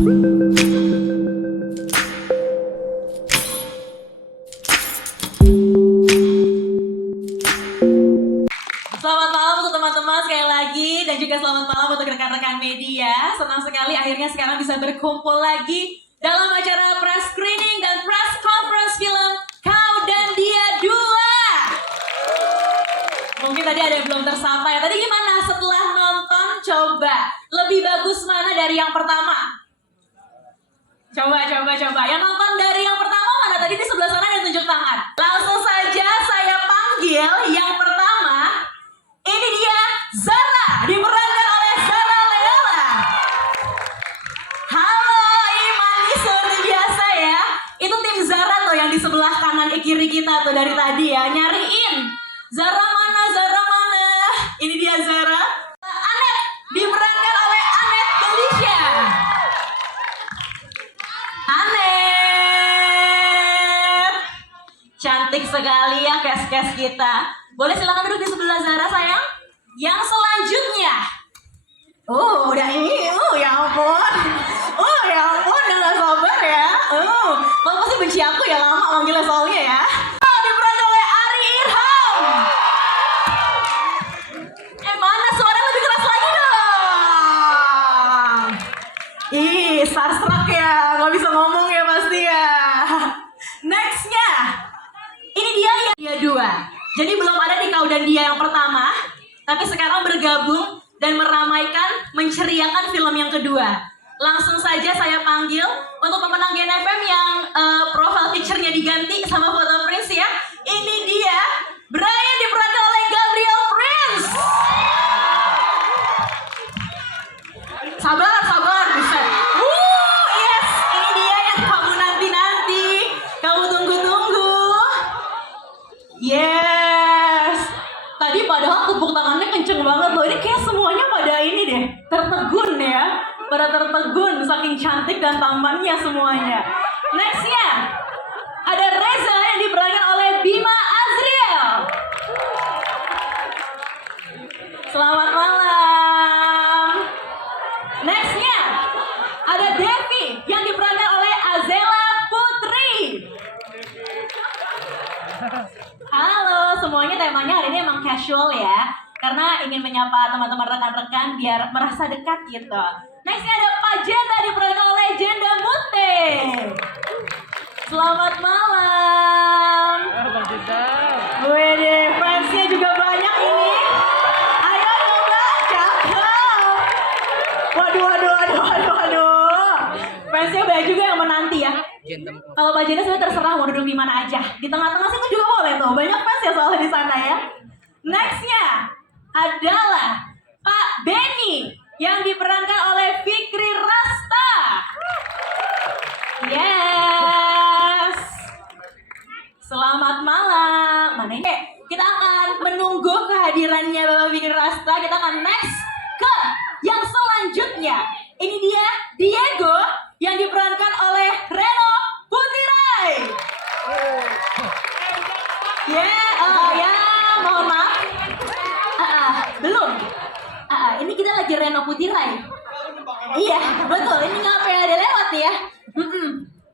Selamat malam untuk teman-teman sekali lagi, dan juga selamat malam untuk rekan-rekan media. Senang sekali akhirnya sekarang bisa berkumpul lagi dalam acara press screening dan press conference film Kau dan Dia 2. Mungkin tadi ada yang belum tersapa ya. Tadi gimana setelah nonton? Coba lebih bagus mana dari yang pertama? Coba. Yang nonton dari yang pertama mana? Tadi di sebelah sana ada tunjuk tangan. Langsung saja saya panggil yang pertama. Ini dia Zara, diperankan oleh Zara Leela. Halo, Imani, seperti biasa ya. Itu tim Zara tuh yang di sebelah kanan kiri kita tuh dari tadi ya. Nyariin. Zara mana? Ini dia Zara. Anet, diperankan oleh Anet Delisha. Anet. Cantik sekali ya kes-kes kita. Boleh silakan duduk di sebelah Zara sayang. Yang selanjutnya. Udah ini. Ya ampun. Udah gak sabar ya. Kamu pasti benci aku ya lama manggilnya soalnya ya. Diperankan oleh Ari Irham. Mana suara lebih keras lagi dong. Starstruck ya. Gak bisa ngomong ya pasti ya. Nextnya. Ini dia yang Dia 2. Jadi belum ada di Kau dan Dia yang pertama, tapi sekarang bergabung dan meramaikan, menceriakan film yang kedua. Langsung saja saya panggil untuk pemenang Gen FM yang profile picture-nya diganti sama foto Prince ya. Ini dia, Brian, diperankan oleh Gabriel Prince. Sabar, bisa. Yes, ini dia yang kamu nanti-nanti, kamu tunggu-tunggu. Yes. Tadi padahal tepuk tangannya kenceng banget loh. Ini kayak semuanya pada ini deh, tertegun ya. Pada tertegun saking cantik dan tampannya semuanya. Nextnya ada Reza yang diperankan oleh Bima Azriel. Selamat malam. Nextnya ada Devi yang diperankan oleh Azela Putri. Halo semuanya, temanya hari ini emang casual ya, karena ingin menyapa teman-teman rekan-rekan biar merasa dekat gitu. Nextnya ada Pak Jenda diperankan oleh Jenda Mute. Selamat malam. Wede, fansnya juga banyak ini. Ayo coba, cakep. Waduh. Fansnya banyak juga yang menanti ya. Kalau Pak Jenda sebenarnya terserah mau duduk di mana aja. Di tengah-tengah situ juga boleh tuh. Banyak fans ya soalnya di sana ya. Nextnya adalah Pak Benny yang diperankan oleh Fikri Rasta. Yes. Selamat malam. Mana ini? Kita akan menunggu kehadirannya Bapak Fikri Rasta. Kita akan next ke yang selanjutnya. Ini dia Diego yang diperankan oleh Reno Putirai. Mohon maaf. Belum. Ini kita lagi Reno Putirai. Iya, betul. Ini ngapain ada lewat ya?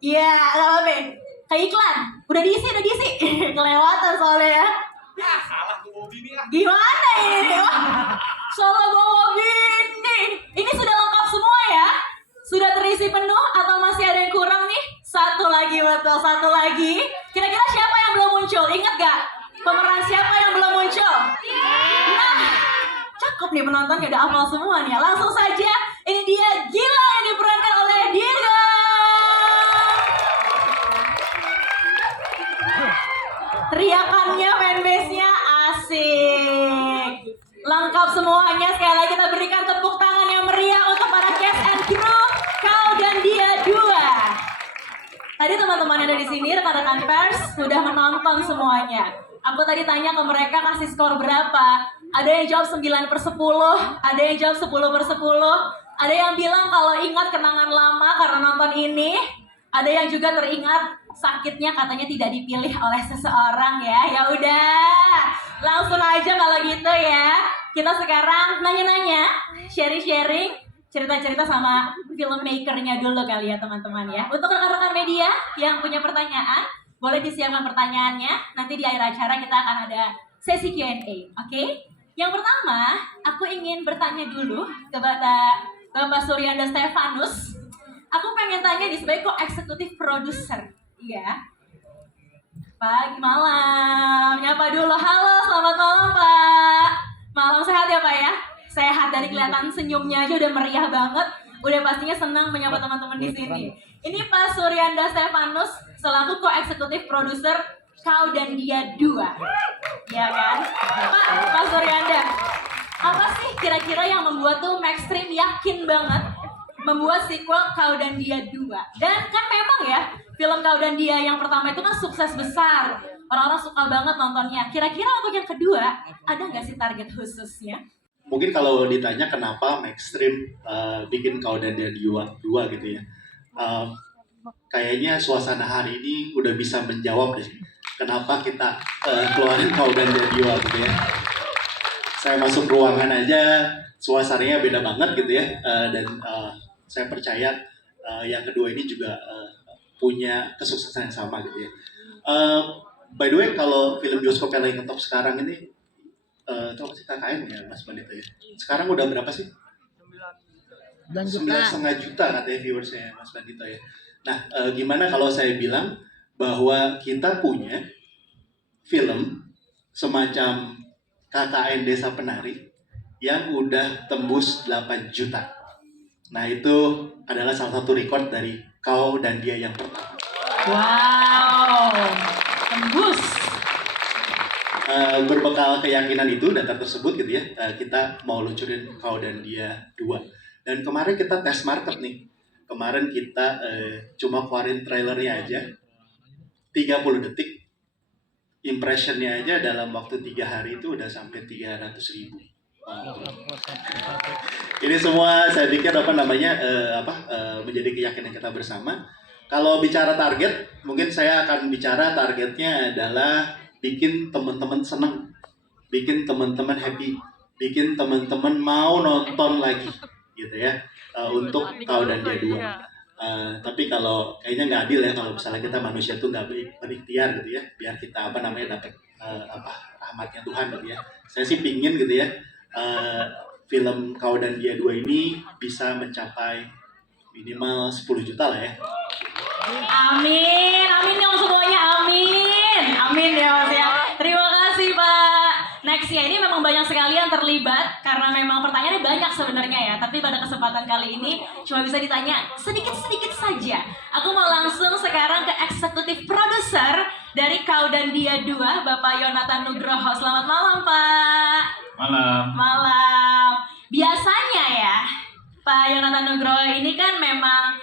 Iya, nggak apa-apa. Kayak iklan. Udah diisi. Kelewatan soalnya ya. Salah gue bawa bini lah. Gimana ini? Salah bawa bini. Ini sudah lengkap semua ya? Sudah terisi penuh atau masih ada yang kurang nih? Satu lagi. Kira-kira siapa yang belum muncul? Ingat gak? Pemeran siapa yang belum muncul? Nah, cakep nih penontonnya, udah hafal semua nih. Langsung saja, ini dia Gila yang diperankan oleh Diego. Teriakannya, fanbase-nya asik. Lengkap semuanya. Sekali lagi kita berikan tepuk tangan yang meriah untuk para cast and crew Kau dan Dia 2. Tadi teman-teman yang ada di sini, rekan-rekan pers sudah menonton semuanya. Aku tadi tanya ke mereka kasih skor berapa. Ada yang jawab 9/10, ada yang jawab 10/10, ada yang bilang kalau ingat kenangan lama karena nonton ini, ada yang juga teringat sakitnya katanya tidak dipilih oleh seseorang ya. Ya udah, langsung aja kalau gitu ya. Kita sekarang nanya-nanya, sharing-sharing, cerita-cerita sama filmmakernya dulu kali ya teman-teman ya. Untuk rekan-rekan media yang punya pertanyaan, boleh disiapkan pertanyaannya. Nanti di akhir acara kita akan ada sesi Q&A, oke? Yang pertama, aku ingin bertanya dulu kepada Bapak Suryanda Stefanus. Aku pengen tanya di sebagai co-eksekutif produser, iya. Pagi malam, nyapa dulu. Halo, selamat malam Pak. Malam sehat ya Pak ya? Sehat, dari kelihatan senyumnya aja udah meriah banget. Udah pastinya senang menyapa teman-teman di sini. Ini Pak Suryanda Stefanus selaku co-eksekutif produser Kau dan Dia 2. Ya kan? Pak Suryanda, apa sih kira-kira yang membuat tuh Maxstream yakin banget membuat sequel Kau dan Dia 2? Dan kan memang ya, film Kau dan Dia yang pertama itu kan sukses besar. Orang-orang suka banget nontonnya. Kira-kira untuk yang kedua, ada nggak sih target khususnya? Mungkin kalau ditanya kenapa Maxstream bikin Kau dan Dia 2 gitu ya. Kayaknya suasana hari ini udah bisa menjawab deh. Kenapa kita keluarin Kau dan Dia 2 gitu ya. Saya masuk ruangan aja, suasananya beda banget gitu ya. Dan saya percaya yang kedua ini juga punya kesuksesan yang sama gitu ya. By the way, kalau film bioskop yang lagi ngetop sekarang ini, itu apa sih KKN ya Mas Bandito ya? Sekarang udah berapa sih? 9,5 juta katanya viewersnya Mas Bandito ya. Nah, gimana kalau saya bilang bahwa kita punya film semacam KKN Desa Penari yang udah tembus 8 juta. Nah, itu adalah salah satu record dari Kau dan Dia yang pertama. Wow, tembus. Berbekal keyakinan itu, data tersebut gitu ya, kita mau luncurin Kau dan Dia 2. Dan kemarin kita tes market nih. Kemarin kita cuma keluarin trailernya aja, 30 detik. Impressionnya aja dalam waktu 3 hari itu udah sampai 300.000. Ini semua saya pikir menjadi keyakinan kita bersama. Kalau bicara target, mungkin saya akan bicara targetnya adalah bikin teman-teman senang, bikin teman-teman happy, bikin teman-teman mau nonton lagi, gitu ya, untuk Kau dan Dia 2. Tapi kalau kayaknya nggak adil ya kalau misalnya kita manusia tuh nggak berikhtiar gitu ya, biar kita dapat rahmatnya Tuhan gitu ya. Saya sih pingin gitu ya, film Kau dan Dia 2 ini bisa mencapai minimal 10 juta lah ya. Amin, amin dong semuanya, amin. Amin ya Mas ya. Terima kasih Pak. Next ya, ini memang banyak sekali yang terlibat karena memang pertanyaannya banyak sebenarnya ya. Tapi pada kesempatan kali ini cuma bisa ditanya sedikit-sedikit saja. Aku mau langsung sekarang ke eksekutif produser dari Kau dan Dia 2, Bapak Yonatan Nugroho. Selamat malam Pak. Malam. Malam. Biasanya ya, Pak Yonatan Nugroho ini kan memang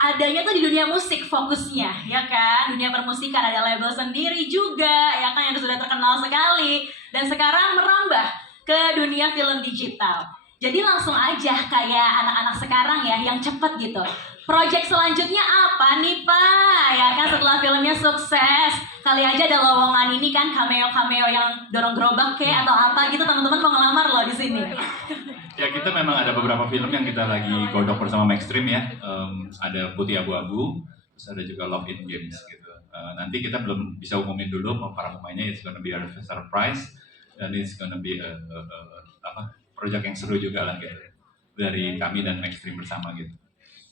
adanya tuh di dunia musik fokusnya, ya kan? Dunia permusikan, ada label sendiri juga, ya kan, yang sudah terkenal sekali. Dan sekarang merambah ke dunia film digital. Jadi langsung aja kayak anak-anak sekarang ya, yang cepet gitu. Project selanjutnya apa nih Pak? Ya kan, setelah filmnya sukses, kali aja ada lowongan ini kan, cameo-cameo yang dorong gerobak kayak atau apa gitu, teman-teman mau ngelamar loh di sini. Ya, kita memang ada beberapa film yang kita lagi godok bersama Maxstream ya. Ada Putih Abu-Abu, terus ada juga Love in Games gitu. Nanti kita belum bisa umumin dulu para pemainnya, it's gonna be a surprise dan it's gonna be project yang seru juga lah gitu dari kami dan Maxstream bersama gitu.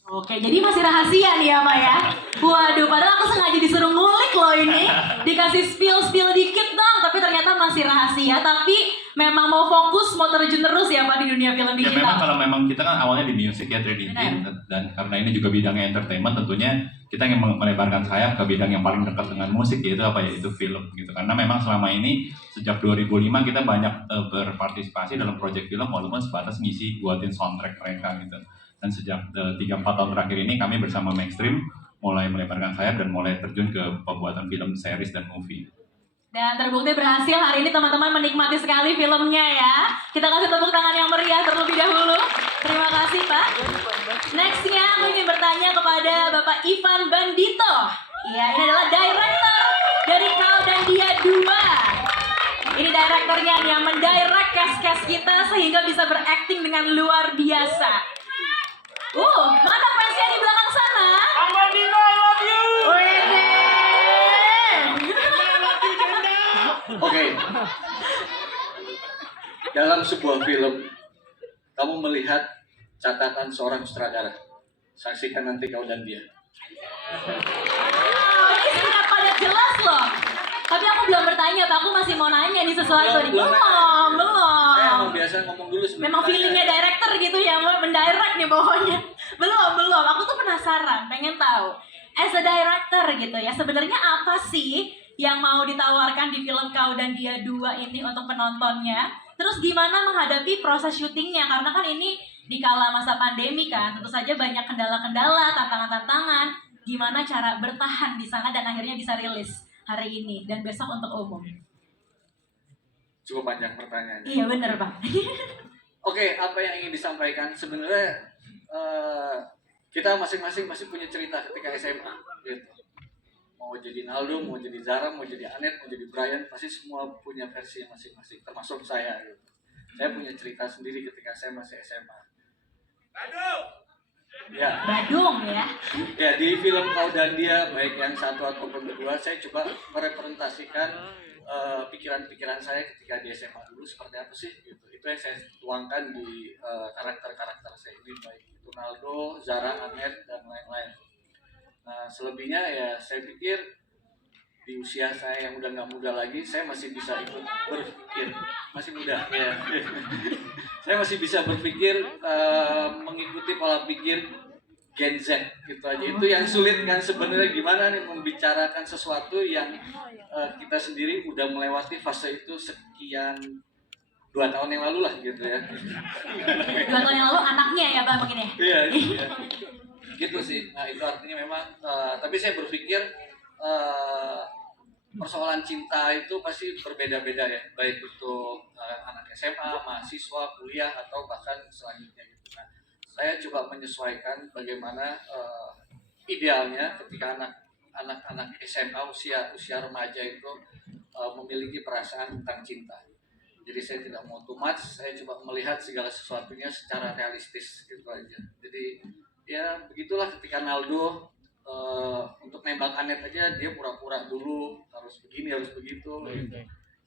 Oke, jadi masih rahasia nih ya, Pak ya? Waduh, padahal aku sengaja disuruh ngulik loh ini. Dikasih spill dikit dong, tapi ternyata masih rahasia. Tapi memang mau fokus, mau terjun terus ya Pak di dunia film digital? Ya memang kalau memang kita kan awalnya di music ya, Trinity. Dan karena ini juga bidangnya entertainment, tentunya kita ingin melebarkan sayap ke bidang yang paling dekat dengan musik, yaitu yaitu film gitu. Karena memang selama ini, sejak 2005 kita banyak berpartisipasi dalam proyek film, walaupun sebatas ngisi buatin soundtrack mereka gitu. Dan sejak 3-4 tahun terakhir ini kami bersama Maxstream mulai melebarkan sayap dan mulai terjun ke pembuatan film, series, dan movie. Dan terbukti berhasil hari ini teman-teman menikmati sekali filmnya ya. Kita kasih tepuk tangan yang meriah terlebih dahulu. Terima kasih Pak. Nextnya aku ingin bertanya kepada Bapak Ivan Bandito. Ya, ini adalah director dari Kau dan Dia 2. Ini direkturnya yang mendirect cast-cast kita sehingga bisa berakting dengan luar biasa. Mana fansnya di belakang sana? Amandino, I love you. Wede. Oke. Dalam sebuah film, kamu melihat catatan seorang sutradara. Saksikan nanti kau dan dia. Ini sudah pada jelas loh. Tapi aku belum bertanya, Pak. Aku masih mau nanya nih sesuatu nih. Belum. Saya Belum. emang biasa ngomong dulu sebelum Memang ditanya. feelingnya director gitu ya, mendirect nih pokoknya. Belum. Aku tuh penasaran, pengen tahu. As a director gitu ya, sebenarnya apa sih yang mau ditawarkan di film Kau dan Dia 2 ini untuk penontonnya? Terus gimana menghadapi proses syutingnya? Karena kan ini di kala masa pandemi kan, tentu saja banyak kendala-kendala, tantangan-tantangan. Gimana cara bertahan di sana dan akhirnya bisa rilis hari ini dan besok untuk umum? Cukup panjang pertanyaannya. Iya bener Pak. Oke, apa yang ingin disampaikan sebenarnya kita masing-masing pasti punya cerita ketika SMA gitu. Mau jadi Naldo, mau jadi Zara, mau jadi Anet, mau jadi Brian, pasti semua punya versi masing-masing, termasuk saya gitu. Saya punya cerita sendiri ketika saya masih SMA. Ya, Badung ya. ya di film Kau dan Dia, baik yang satu ataupun kedua, saya coba merepresentasikan pikiran-pikiran saya ketika di SMA dulu seperti apa sih gitu. Itu yang saya tuangkan di karakter-karakter saya ini, baik itu Naldo, Zara, Anet, dan lain-lain. Nah, selebihnya ya saya pikir di usia saya yang udah nggak muda lagi, saya masih bisa ikut berpikir, masih muda ya. Saya masih bisa berpikir, mengikuti pola pikir Gen Z gitu aja. Itu yang sulit kan sebenarnya, gimana nih membicarakan sesuatu yang kita sendiri udah melewati fase itu sekian 2 tahun yang lalu lah gitu ya. 2 tahun yang lalu anaknya ya Pak mungkin ya. Iya, iya. Gitu sih. Nah itu artinya memang, tapi saya berpikir persoalan cinta itu pasti berbeda-beda ya, baik untuk anak SMA, mahasiswa, kuliah, atau bahkan selanjutnya gitu. Nah, saya coba menyesuaikan bagaimana idealnya ketika anak-anak SMA usia remaja itu memiliki perasaan tentang cinta. Jadi saya tidak mau too much, saya coba melihat segala sesuatunya secara realistis gitu aja. Jadi ya begitulah ketika Naldo untuk nembak Anet aja dia pura-pura dulu harus begini harus begitu.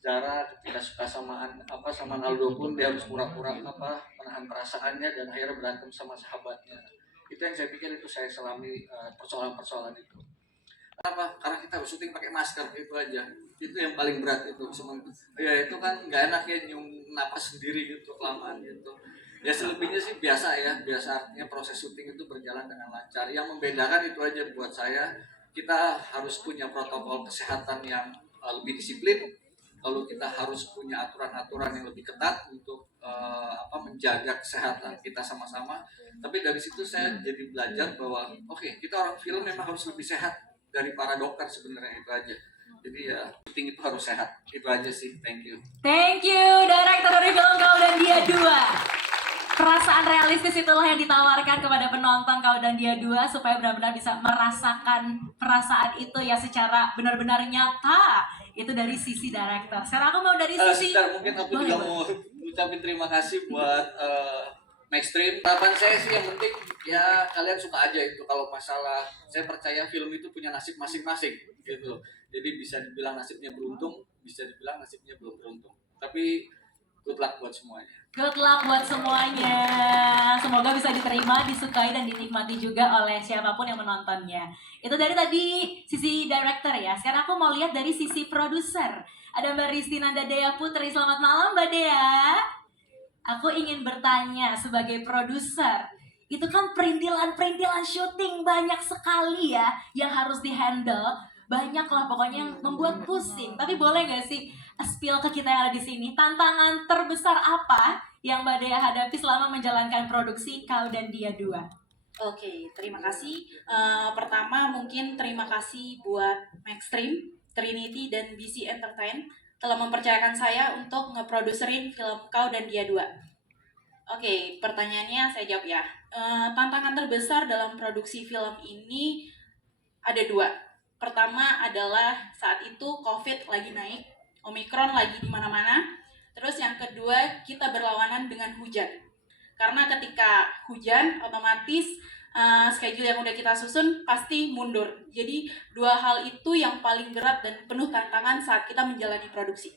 Zara ketika suka sama Naldo pun dia harus pura-pura menahan perasaannya dan akhirnya berantem sama sahabatnya. Itu yang saya pikir itu saya selami persoalan-persoalan itu. Kenapa? Karena kita harus syuting pakai masker itu aja. Itu yang paling berat itu. Ya itu kan nggak enak ya nyium napas sendiri gitu kelamaan gitu. Ya selebihnya sih biasa ya, biasa artinya proses syuting itu berjalan dengan lancar. Yang membedakan itu aja buat saya, kita harus punya protokol kesehatan yang lebih disiplin, lalu kita harus punya aturan-aturan yang lebih ketat untuk menjaga kesehatan kita sama-sama. Tapi dari situ saya jadi belajar bahwa kita orang film memang harus lebih sehat dari para dokter sebenarnya, itu aja. Jadi ya syuting itu harus sehat, itu aja sih. Thank you. Thank you, director dari film Kau dan Dia 2. Perasaan realistis itulah yang ditawarkan kepada penonton Kau dan Dia 2 supaya benar-benar bisa merasakan perasaan itu ya secara benar-benar nyata. Itu dari sisi director. Sekarang aku mau dari sisi Mungkin aku juga mau ucapin terima kasih buat Maxstream. Harapan saya sih yang penting ya kalian suka aja itu. Kalau masalah, saya percaya film itu punya nasib masing-masing gitu. Jadi bisa dibilang nasibnya beruntung, bisa dibilang nasibnya belum beruntung. Tapi good luck buat semuanya. Good luck buat semuanya. Semoga bisa diterima, disukai, dan dinikmati juga oleh siapapun yang menontonnya. Itu dari tadi sisi director ya. Sekarang aku mau lihat dari sisi produser. Ada Mbak Ristinanda Dea Putri. Selamat malam Mbak Dea. Aku ingin bertanya sebagai produser. Itu kan perintilan-perintilan syuting banyak sekali ya yang harus dihandle. Banyak lah pokoknya yang membuat pusing. Tapi boleh gak sih spill ke kita yang ada di sini, tantangan terbesar apa yang Mbak Dea hadapi selama menjalankan produksi Kau dan Dia 2? Oke, terima kasih. Pertama mungkin terima kasih buat Maxstream, Trinity, dan BC Entertain telah mempercayakan saya untuk ngeproduserin film Kau dan Dia 2. Oke, pertanyaannya saya jawab ya. Tantangan terbesar dalam produksi film ini ada 2. Pertama adalah saat itu COVID lagi naik, Omikron lagi di mana-mana. Terus yang kedua, kita berlawanan dengan hujan. Karena ketika hujan, otomatis schedule yang udah kita susun pasti mundur. Jadi dua hal itu yang paling berat dan penuh tantangan saat kita menjalani produksi.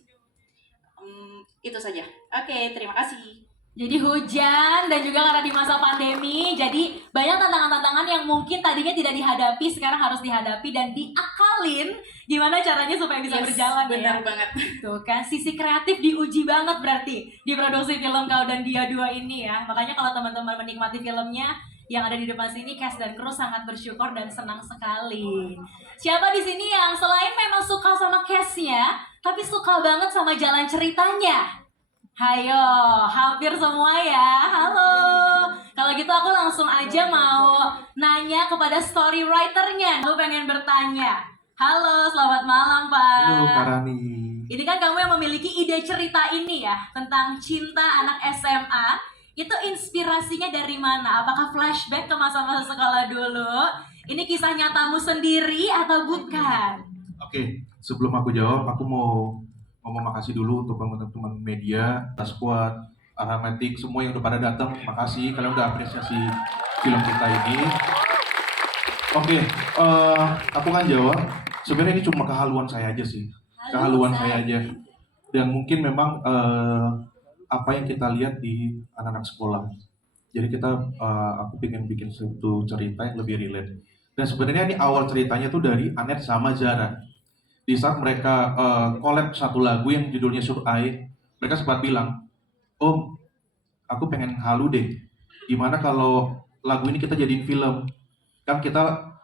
Itu saja. Oke, terima kasih. Jadi hujan dan juga karena di masa pandemi, jadi banyak tantangan-tantangan yang mungkin tadinya tidak dihadapi, sekarang harus dihadapi dan diakalin gimana caranya supaya bisa berjalan benar ya. banget. Tuh kan, sisi kreatif diuji banget berarti di produksi film Kau dan Dia 2 ini ya. Makanya kalau teman-teman menikmati filmnya, yang ada di depan sini, cast dan kru sangat bersyukur dan senang sekali. Siapa di sini yang selain memang suka sama castnya, tapi suka banget sama jalan ceritanya? Hayo, hampir semua ya. Halo. Kalau gitu aku langsung aja mau nanya kepada story writer-nya. Aku pengen bertanya. Halo, selamat malam Pak. Halo Kak Rani. Ini kan kamu yang memiliki ide cerita ini ya, tentang cinta anak SMA. Itu inspirasinya dari mana? Apakah flashback ke masa-masa sekolah dulu? Ini kisah nyatamu sendiri atau bukan? Oke, sebelum aku jawab, aku mau makasih dulu untuk teman-teman media, squad, Aramatic, semua yang udah pada datang. Makasih, kalian udah apresiasi film kita ini. Oke, aku kan jawab. Sebenarnya ini cuma kehaluan saya aja sih, kehaluan saya aja. Dan mungkin memang apa yang kita lihat di anak-anak sekolah. Jadi aku pengen bikin satu cerita yang lebih relate. Dan sebenarnya ini awal ceritanya tuh dari Anet sama Zara. Di saat mereka collab satu lagu yang judulnya Sur Air, mereka sempat bilang, "Om, aku pengen halu deh. Gimana kalau lagu ini kita jadiin film? Kan kita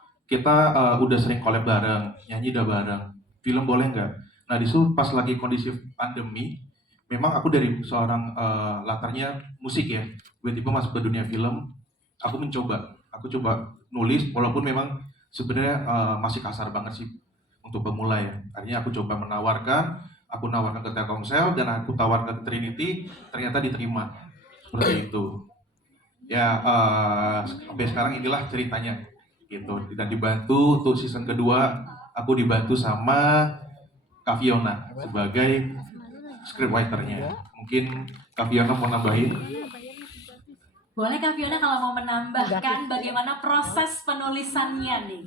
udah sering collab bareng, nyanyi udah bareng. Film boleh nggak?" Nah disitu pas lagi kondisi pandemi, memang aku dari seorang latarnya musik ya, tiba-tiba masuk ke dunia film. Aku coba nulis, walaupun memang sebenarnya masih kasar banget sih untuk pemula ya. Akhirnya aku coba menawarkan ke Telkomsel dan aku tawarkan ke Trinity, ternyata diterima. Seperti itu. Ya sampai sekarang inilah ceritanya gitu. Dan dibantu untuk season kedua, aku dibantu sama Kak Fiona sebagai scriptwriter-nya. Mungkin Kak Fiona mau nambahin? Boleh Kak Fiona kalau mau menambahkan bagaimana proses penulisannya nih?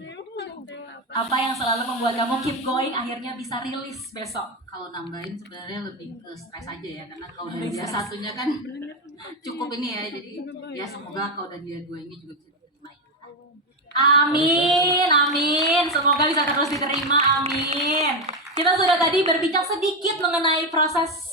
Apa yang selalu membuat kamu keep going akhirnya bisa rilis besok? Kalau nambahin sebenarnya lebih ke stres aja ya, karena Kau dan Dia satunya kan cukup ini ya, jadi ya semoga Kau dan Dia 2 ini juga bisa diterima. Amin, amin. Semoga bisa terus diterima, amin. Kita sudah tadi berbincang sedikit mengenai proses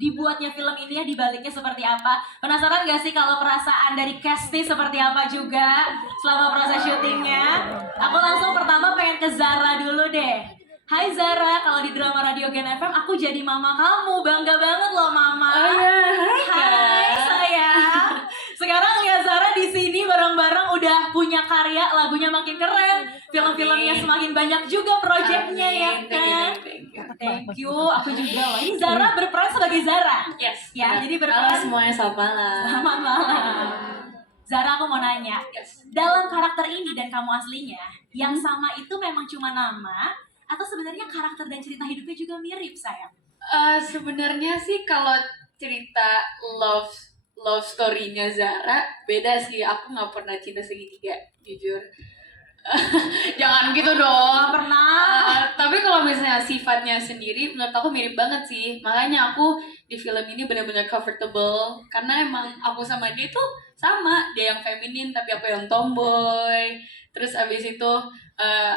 dibuatnya film ini ya, dibaliknya seperti apa. Penasaran gak sih kalau perasaan dari casting seperti apa juga selama proses syutingnya? Aku langsung pertama pengen ke Zara dulu deh. Hai Zara, kalau di drama Radio Gen FM aku jadi mama kamu. Bangga banget loh mama. Hai sayang. Sekarang lihat Zara di sini bareng-bareng udah punya karya, lagunya makin keren, film-filmnya semakin banyak juga proyeknya ya kan. Thank you, aku juga loh. Ini Zara berperan sebagai Zara. Yes. Ya, jadi Halo berperan. semuanya, selamat malam. Selamat malam. Zara, aku mau nanya, dalam karakter ini dan kamu aslinya, yang sama itu memang cuma nama, atau sebenarnya karakter dan cerita hidupnya juga mirip, sayang? Sebenarnya sih kalau cerita love story-nya Zara beda sih. Aku nggak pernah cinta segitiga, jujur. Jangan gitu dong. Gak pernah. Tapi kalau misalnya sifatnya sendiri, menurut aku mirip banget sih. Makanya aku di film ini benar-benar comfortable karena emang aku sama dia tuh sama. Dia yang feminin tapi aku yang tomboy. Terus abis itu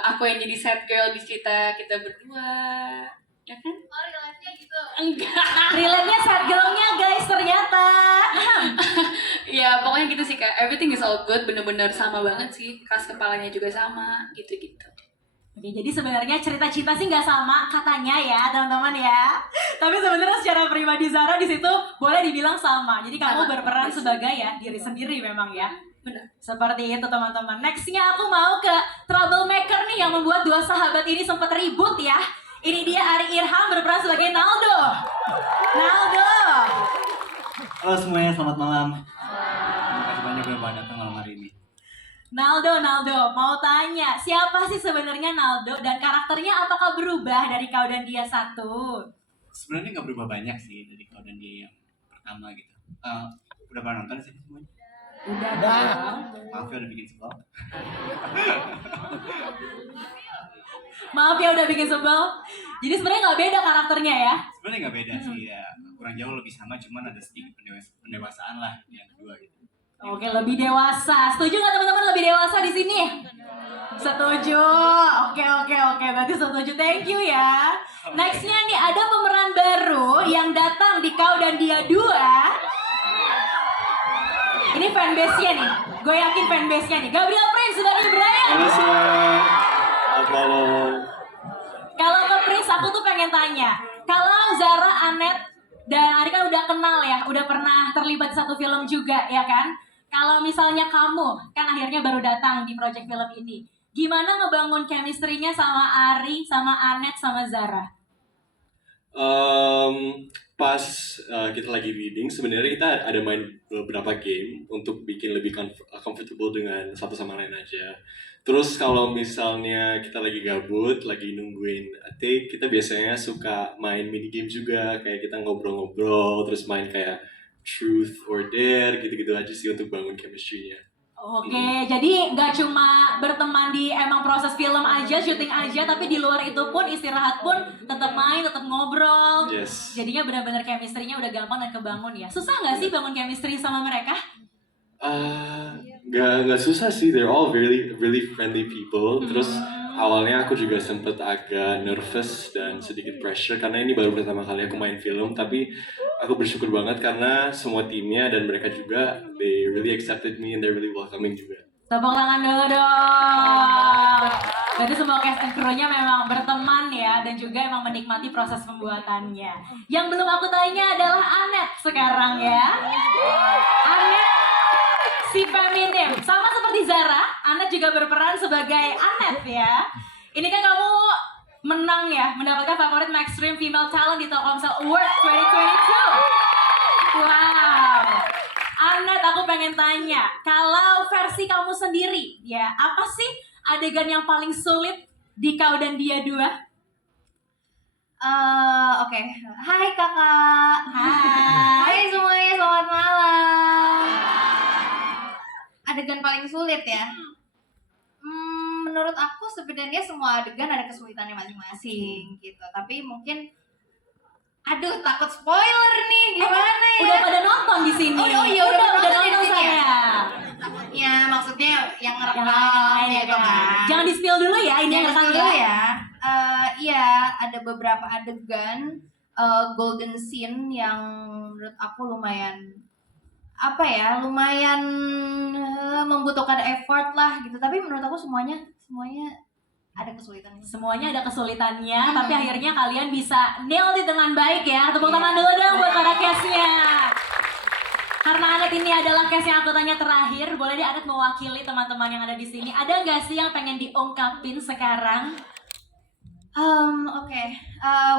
aku yang jadi sad girl di cerita kita berdua. Ya kan? Oh, relate-nya gitu. Enggak. Relate-nya sad girl-nya guys ternyata. Ya pokoknya gitu sih Kak, everything is all good, bener-bener sama banget sih, keras kepalanya juga sama, gitu-gitu. Oke, jadi sebenarnya cerita cinta sih nggak sama katanya ya teman-teman ya. Tapi sebenarnya secara pribadi Zara di situ boleh dibilang sama. Jadi kamu Sama, berperan betul. sebagai ya diri sendiri memang ya. Bener. Seperti itu teman-teman. Nextnya aku mau ke troublemaker nih yang membuat dua sahabat ini sempat ribut ya. Ini dia Ari Irham berperan sebagai Naldo. Naldo. Halo semuanya, selamat malam. Terima kasih banyak udah datang malam hari ini. Naldo, mau tanya, siapa sih sebenarnya Naldo dan karakternya apakah berubah dari Kau dan Dia 1? Sebenarnya nggak berubah banyak sih dari Kau dan Dia yang pertama gitu. Udah pernah nonton sih semuanya? Udah. Maaf ya udah bikin sebel. Maaf ya udah bikin sebel. Jadi sebenarnya nggak beda karakternya ya. Sebenarnya nggak beda sih ya, kurang jauh lebih sama, cuman ada sedikit pendewasaan lah yang kedua gitu. Oke, lebih dewasa. Setuju nggak teman-teman lebih dewasa di sini? Setuju. Oke. Berarti setuju. Thank you ya. Nextnya nih ada pemeran baru yang datang di Kau dan Dia 2. Ini fanbase-nya nih. Gue yakin fanbase-nya nih. Gabriel Prince sebagai Brian. Halo semua. Halo. Kalau ke Prince aku tuh pengen tanya. Kalau Zara, Anet, dan Ari kan udah kenal ya. Udah pernah terlibat di satu film juga ya kan. Kalau misalnya kamu, kan akhirnya baru datang di project film ini. Gimana ngebangun chemistry-nya sama Ari, sama Anet, sama Zara? Pas kita lagi reading, sebenarnya kita ada main beberapa game untuk bikin lebih comfortable dengan satu sama lain aja. Terus kalau misalnya kita lagi gabut, lagi nungguin take, kita biasanya suka main mini game juga, kayak kita ngobrol-ngobrol, terus main kayak truth or dare, gitu-gitu aja sih untuk bangun chemistry-nya. Oke, jadi nggak cuma berteman di emang proses film aja, syuting aja, tapi di luar itu pun istirahat pun tetap main, tetap ngobrol. Yes. Jadinya benar-benar chemistry-nya udah gampang dan kebangun ya. Susah nggak sih bangun chemistry sama mereka? Nggak susah sih, they're all really friendly people. Terus awalnya aku juga sempet agak nervous dan sedikit pressure karena ini baru pertama kali aku main film, tapi aku bersyukur banget karena semua timnya dan mereka juga, they really accepted me and they're really welcoming juga. Tepuk tangan dulu dong. Berarti semua cast and crew-nya memang berteman ya, dan juga emang menikmati proses pembuatannya. Yang belum aku tanya adalah Anet sekarang ya. Anet si feminim, sama seperti Zara, Anet juga berperan sebagai Anet ya. Ini kan kamu menang ya, mendapatkan favorit Maxstream Female Talent di Telkomsel Award 2022. Wow. Anet, aku pengen tanya, kalau versi kamu sendiri, ya apa sih adegan yang paling sulit di Kau dan Dia 2? Oke. Hai kakak. Hai semuanya, selamat malam. Adegan paling sulit ya? Menurut aku sebenarnya semua adegan ada kesulitannya masing-masing gitu. Tapi mungkin, aduh takut spoiler nih, gimana ya? Udah pada nonton di sini. Oh iya, udah nonton di sini saya. Ya maksudnya yang ngerekam gitu kan. Jangan di spill dulu ya, ini yang Jangan rekam dulu ya. ya. Iya, ada beberapa adegan golden scene yang menurut aku lumayan membutuhkan effort lah gitu. Tapi menurut aku semuanya ada kesulitannya. Semuanya ada kesulitannya, tapi akhirnya kalian bisa nail it dengan baik ya. Tepuk tangan dulu dong buat para cast-nya. Karena Anet ini adalah cast yang aku tanya terakhir, boleh deh Anet mewakili teman-teman yang ada di sini. Ada nggak sih yang pengen diungkapin sekarang? Oke.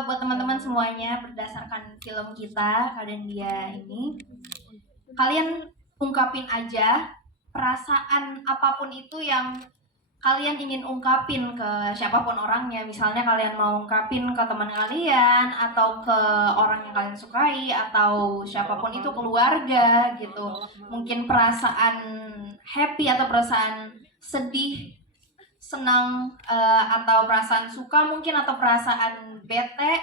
Buat teman-teman semuanya, berdasarkan film kita, Kau dan Dia ini, kalian ungkapin aja perasaan apapun itu yang kalian ingin ungkapin ke siapapun orangnya. Misalnya kalian mau ungkapin ke teman kalian, atau ke orang yang kalian sukai, atau siapapun itu, keluarga gitu. Mungkin perasaan happy atau perasaan sedih, senang, atau perasaan suka mungkin, atau perasaan bete,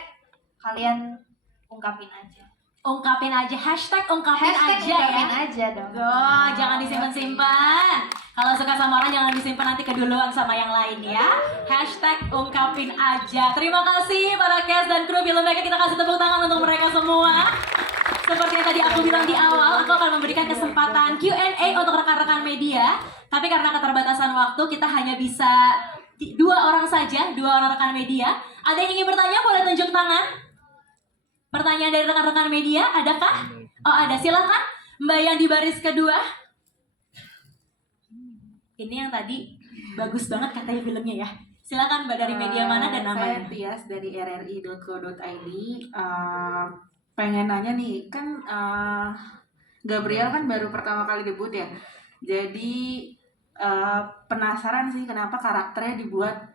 kalian ungkapin aja. Ungkapin aja, hashtag ungkapin aja dong. Oh, jangan disimpan-simpan. Kalau suka sama orang jangan disimpan, nanti keduluan sama yang lain ya. Hashtag ungkapin aja. Terima kasih para cast dan kru film mereka, kita kasih tepuk tangan untuk mereka semua. Seperti yang tadi aku bilang di awal, aku akan memberikan kesempatan Q&A untuk rekan-rekan media. Tapi karena keterbatasan waktu, kita hanya bisa 2 orang saja, 2 orang rekan media. Ada yang ingin bertanya, boleh tunjuk tangan. Pertanyaan dari rekan-rekan media, adakah? Oh ada, silakan Mbak yang di baris kedua. Ini yang tadi bagus banget katanya filmnya ya. Silakan Mbak, dari media mana dan namanya? Saya Tias dari rri.co.id. Pengen nanya nih, kan Gabriel kan baru pertama kali debut ya. Jadi penasaran sih kenapa karakternya dibuat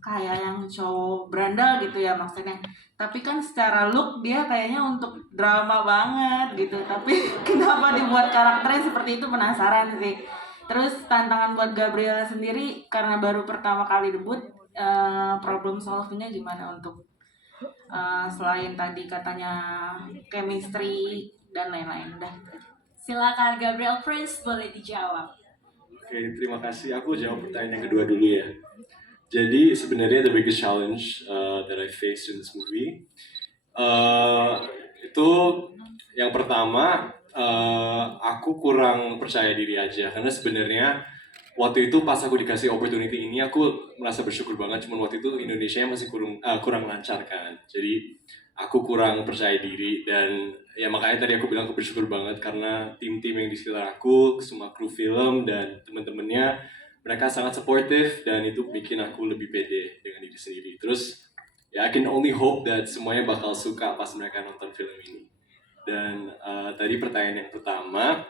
kayak yang cowok berandal gitu ya maksudnya. Tapi kan secara look dia kayaknya untuk drama banget gitu. Tapi kenapa dibuat karakternya seperti itu, penasaran sih. Terus tantangan buat Gabriela sendiri karena baru pertama kali debut, problem solvingnya gimana untuk selain tadi katanya chemistry dan lain-lain. Udah. Silakan Gabriel Prince, boleh dijawab. Oke, terima kasih. Aku jawab pertanyaan yang kedua dulu ya. Jadi sebenarnya the biggest challenge that I faced in this movie itu yang pertama aku kurang percaya diri aja karena sebenarnya waktu itu pas aku dikasih opportunity ini aku merasa bersyukur banget, cuman waktu itu Indonesia masih kurang lancar kan, jadi aku kurang percaya diri dan ya makanya tadi aku bilang aku bersyukur banget karena tim-tim yang di sekitar aku, semua kru film dan teman-temannya mereka sangat supportive dan itu bikin aku lebih pede dengan diri sendiri. Terus ya I can only hope that semuanya bakal suka pas mereka nonton film ini. Dan tadi pertanyaan yang pertama,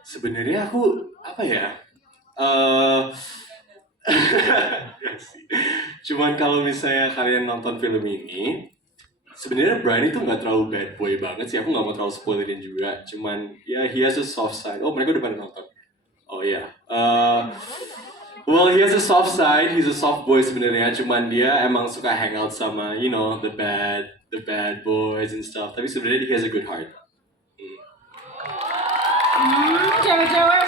sebenarnya aku apa ya? Cuman kalau misalnya kalian nonton film ini, sebenarnya Brian itu nggak terlalu bad boy banget sih. Aku nggak mau terlalu spoilerin juga. Cuman ya he has a soft side. Oh mereka udah pada nonton. Oh iya. Well he has a soft side. He's a soft boy sebenarnya. Cuman dia emang suka hangout sama you know the bad boys and stuff. Tapi sebenarnya he has a good heart. Cewek-cewek.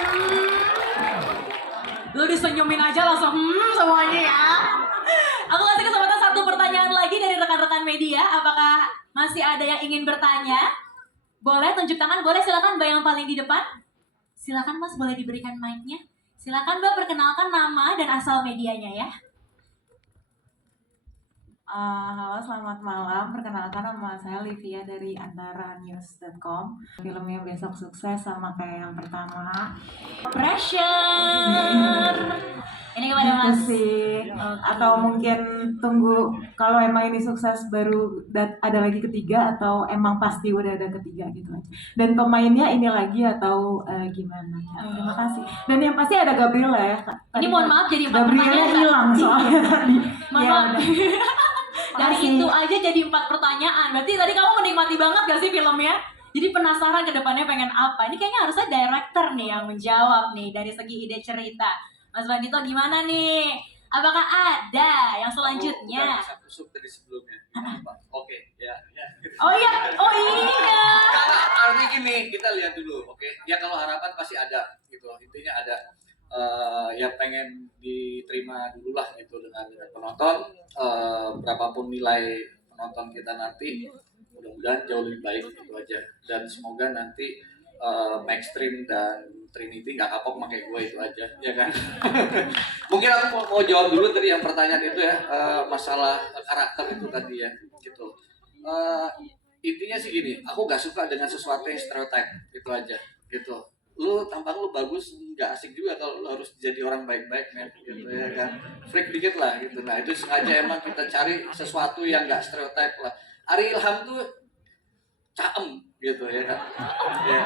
Lu disenyumin aja langsung semuanya ya. Aku kasih kesempatan satu pertanyaan lagi dari rekan-rekan media. Apakah masih ada yang ingin bertanya? Boleh tunjuk tangan, boleh silakan Mbak yang paling di depan. Silakan Mas, boleh diberikan mic-nya. Silakan Mbak perkenalkan nama dan asal medianya ya. Halo, selamat malam. Perkenalkan nama saya Livia dari antaranews.com. Filmnya besok sukses sama kayak yang pertama. Pressure. Ini kepada Mas. Sih. Atau mungkin tunggu kalau emang ini sukses baru ada lagi ketiga atau emang pasti udah ada ketiga gitu aja. Dan pemainnya ini lagi atau gimana? Terima kasih. Dan yang pasti ada Gabriela ya. Ini mohon maaf jadi 4 Gabriela pertanyaan. hilang soalnya tadi. Maaf. Dari Makasih. itu aja jadi 4 pertanyaan. Berarti tadi kamu menikmati banget gak sih filmnya? Jadi penasaran ke depannya pengen apa? Ini kayaknya harusnya director nih yang menjawab nih dari segi ide cerita. Mas Bandito gimana nih? Apakah ada yang selanjutnya? Aku bisa kusuk dari sebelumnya. Oke, ya. Oh iya, oh iya. Artinya gini, kita lihat dulu, oke? Ya kalau harapan pasti ada, gitu. Intinya ada. Ya pengen diterima dulu lah gitu dengan penonton, berapapun nilai penonton kita nanti mudah-mudahan jauh lebih baik gitu aja, dan semoga nanti Maxstream dan Trinity nggak kapok pakai gue itu aja ya kan. Mungkin aku mau jawab dulu tadi yang pertanyaan itu ya, masalah karakter itu tadi ya gitu. Intinya sih gini, aku nggak suka dengan sesuatu yang stereotype itu aja gitu. Lu tampang lu bagus nggak asik juga kalau lu harus jadi orang baik-baik men gitu ya kan, freak dikit lah gitu. Nah itu sengaja emang kita cari sesuatu yang nggak stereotype lah. Ari Ilham tuh caem gitu ya kan, ya,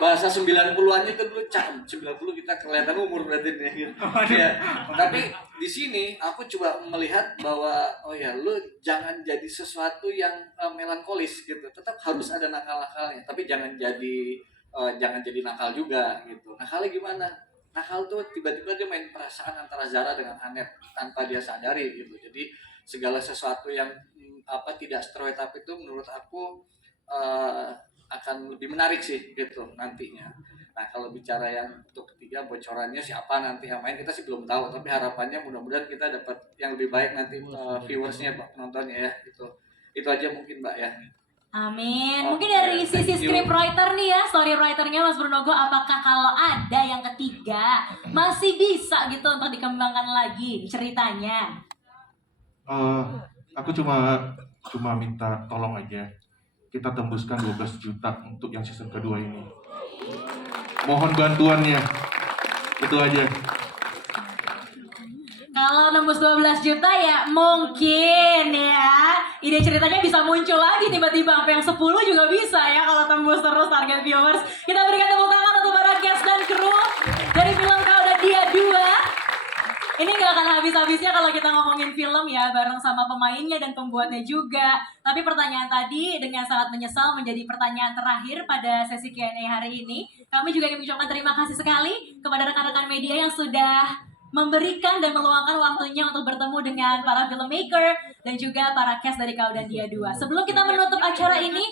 bahasa 90-an itu dulu caem, 90 kita kelihatan umur berarti nih gitu. Ya, tapi di sini aku coba melihat bahwa oh ya lu jangan jadi sesuatu yang melankolis gitu, tetap harus ada nakal-nakalnya, tapi jangan jadi nakal juga gitu. Nakalnya gimana? Nakal tuh tiba-tiba dia main perasaan antara Zara dengan Anet tanpa dia sadari gitu. Jadi segala sesuatu yang tidak stereotip itu menurut aku akan lebih menarik sih gitu nantinya. Nah kalau bicara yang untuk ketiga bocorannya siapa nanti yang main kita sih belum tahu, tapi harapannya mudah-mudahan kita dapat yang lebih baik nanti viewersnya penontonnya ya gitu. Itu aja mungkin Mbak ya. Amin. Mungkin dari sisi scriptwriter nih ya, storywriternya Mas Brunogo, apakah kalau ada yang ketiga masih bisa gitu untuk dikembangkan lagi ceritanya? Aku cuma minta tolong aja kita tembuskan 12 juta untuk yang season kedua ini. Mohon bantuannya. Itu aja. Kalau nembus 12 juta ya mungkin ya ide ceritanya bisa muncul lagi tiba-tiba sampai yang 10 juga bisa ya kalau tembus terus target viewers. Kita berikan tepuk tangan untuk para cast dan kru dari film Kau dan Dia 2. Ini nggak akan habis-habisnya kalau kita ngomongin film ya, bareng sama pemainnya dan pembuatnya juga. Tapi pertanyaan tadi dengan sangat menyesal menjadi pertanyaan terakhir pada sesi Q&A hari ini. Kami juga ingin mengucapkan terima kasih sekali kepada rekan-rekan media yang sudah memberikan dan meluangkan waktunya untuk bertemu dengan para filmmaker dan juga para cast dari Kau dan Dia 2. Sebelum kita menutup acara ini,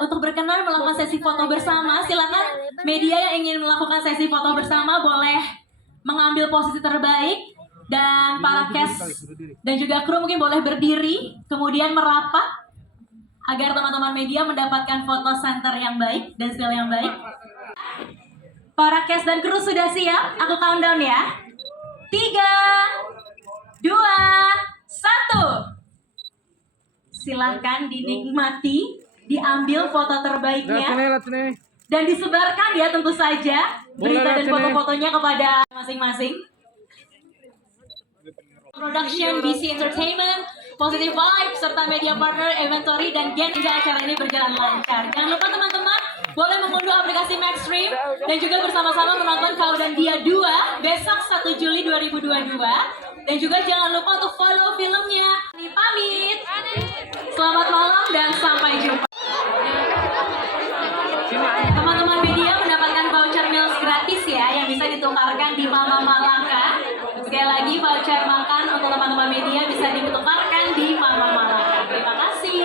untuk berkenan melakukan sesi foto bersama, silakan media yang ingin melakukan sesi foto bersama boleh mengambil posisi terbaik, dan para cast dan juga kru mungkin boleh berdiri kemudian merapat agar teman-teman media mendapatkan foto center yang baik dan still yang baik. Para cast dan kru sudah siap? Aku countdown ya. 3, 2, 1. Silahkan dinikmati, diambil foto terbaiknya dan disebarkan ya tentu saja berita dan foto-fotonya kepada masing-masing. Production BC Entertainment, Positive Vibe, serta media partner Inventory dan Gen hingga acara ini berjalan lancar. Jangan lupa teman-teman boleh mengunduh aplikasi Maxstream dan juga bersama-sama menonton Kau dan Dia 2 besok 1 Juli 2022. Dan juga jangan lupa untuk follow filmnya. Ini pamit. Selamat malam dan sampai jumpa. Teman-teman media mendapatkan voucher meals gratis ya yang bisa ditukarkan di Mama Malaka. Sekali lagi voucher makan untuk teman-teman media bisa ditukarkan di Mama Malaka. Terima kasih.